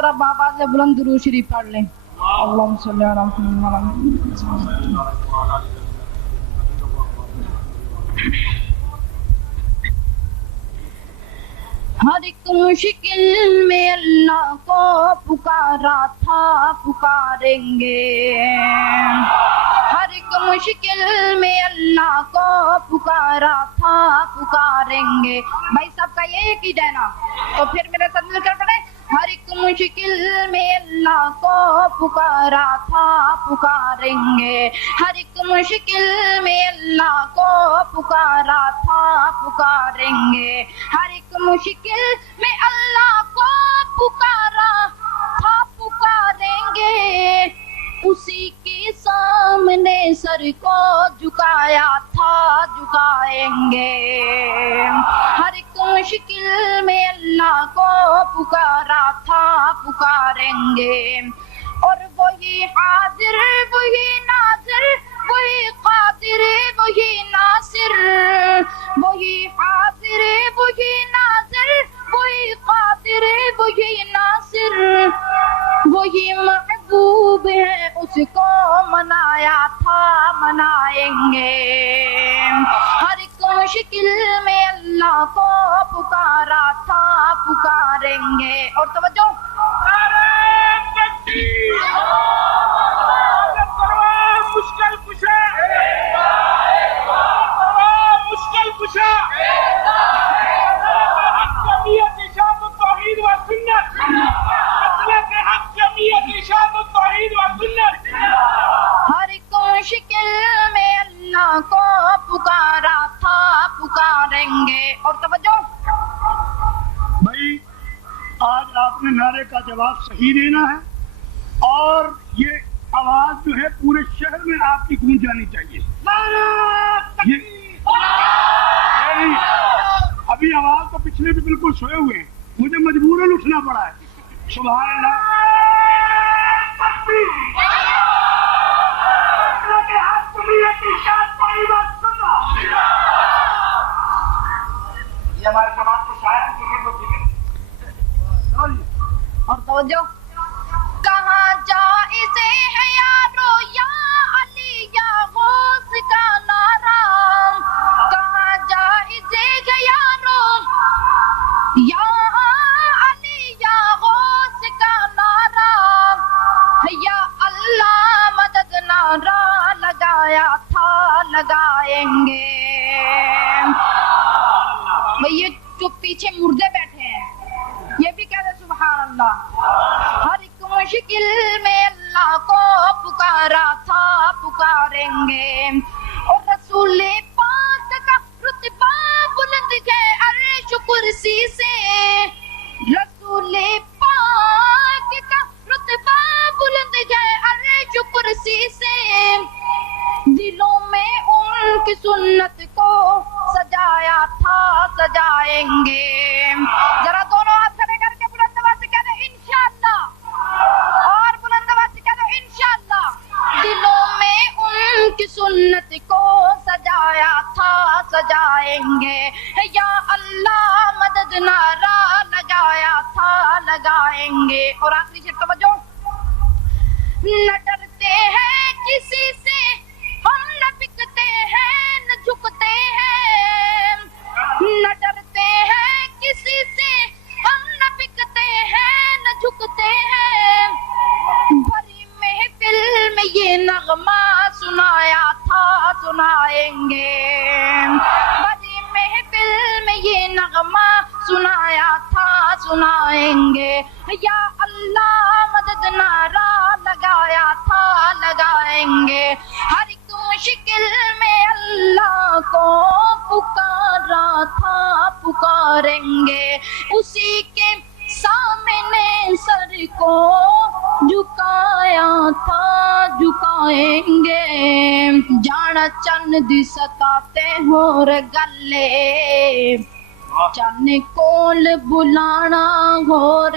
ذرا بابا سے بلند درود شریف پڑھ لیں. اللہم صلی علی محمد. ہر ایک مشکل میں اللہ کو پکارا تھا پکاریں گے. ہر ایک مشکل میں اللہ کو پکارا تھا پکاریں گے. بھائی صاحب کا یہ ایک ہی نا تو پھر میرے ساتھ مل کر پڑھیں. ہر ایک مشکل میں اللہ کو پکارا تھا پکاریں گے. ہر ایک مشکل میں اللہ کو پکارا تھا پکاریں گے. ہر ایک مشکل میں اللہ کو پکارا تھا پکاریں گے. اسی کے سامنے سر کو جھکایا تھا جھکائیں گے. ہر ایک مشکل میں اللہ کو پکارا تھا پکاریں گے. اور وہی حاضر وہی ناظر وہی قادر وہی ناصر. وہی حاضر وہی ناظر وہی قادر وہی ناصر. وہی محبوب ہے اس کو منایا تھا منائیں گے. ہر ایک مشکل میں اللہ کو پکارا تھا پکاریں گے. اور توجہ مشکل کشا مشکل کشا جمعیت ارشاد التوحید و سنت مسلک حق جمعیت ارشاد التوحید و سنت. ہر ایک مشکل میں اللہ کو پکارا تھا پکاریں گے. اور توجہ بھائی آج آپ نے نعرے کا جواب صحیح دینا ہے اور یہ آواز جو ہے پورے شہر میں آپ کی گونج جانی چاہیے. ابھی آواز تو پچھلے بھی بالکل سوئے ہوئے ہیں, مجھے مجبوراً اٹھنا پڑا ہے. سبحان اللہ. یہ ہمارے جماعت کے شاعر کی اور توجہ کہاں جائزے ہے یارو یا علی یا غوث کا نعرہ. کہاں جائزے ہے یارو یا علی یا غوث کا نعرہ. یا اللہ مدد نعرہ لگایا تھا لگائیں گے. یہ جو پیچھے مردے بیٹھے ہیں یہ بھی کہہ رہے سبحان اللہ. ہر ایک مشکل میں اللہ کو پکارا تھا پکاریں گے. اور رسول پاک کا رتبہ بلند ہے عرش کرسی سے. رسول پاک کا رتبہ بلند ہے عرش کرسی سے. دلوں میں ان کی سنت کو سجایا تھا سجائیں گے. ذرا دونوں ہاتھ کھڑے کر کے بلند آواز سے کہہ دیں انشاءاللہ. اور بلند آواز سے کہہ دیں انشاءاللہ. دلوں میں ان کی سنت کو سجایا تھا سجائیں گے. یا اللہ مدد نعرہ لگایا تھا لگائیں گے. اور آخری شعر توجہ نہ ڈرتے ہیں کسی سے ہم نہ بکتے ہیں نہ جھکتے ہیں. نہ ڈرتے ہیں کسی سے ہم نہ بکتے ہیں نہ جھکتے ہیں. بھری محفل میں یہ نغمہ سنایا تھا سنائیں گے. بھری محفل میں یہ نغمہ سنایا تھا سنائیں گے. یا اللہ مدد نعرہ لگایا تھا لگائیں گے. ہر ایک مشکل میں اللہ کو پکارا تھا پکاریں گے. اسی کے سامنے سر کو جھکایا تھا جھکائیں گے. جانا چند ستاتے ہو گلے چن کول بلانا گور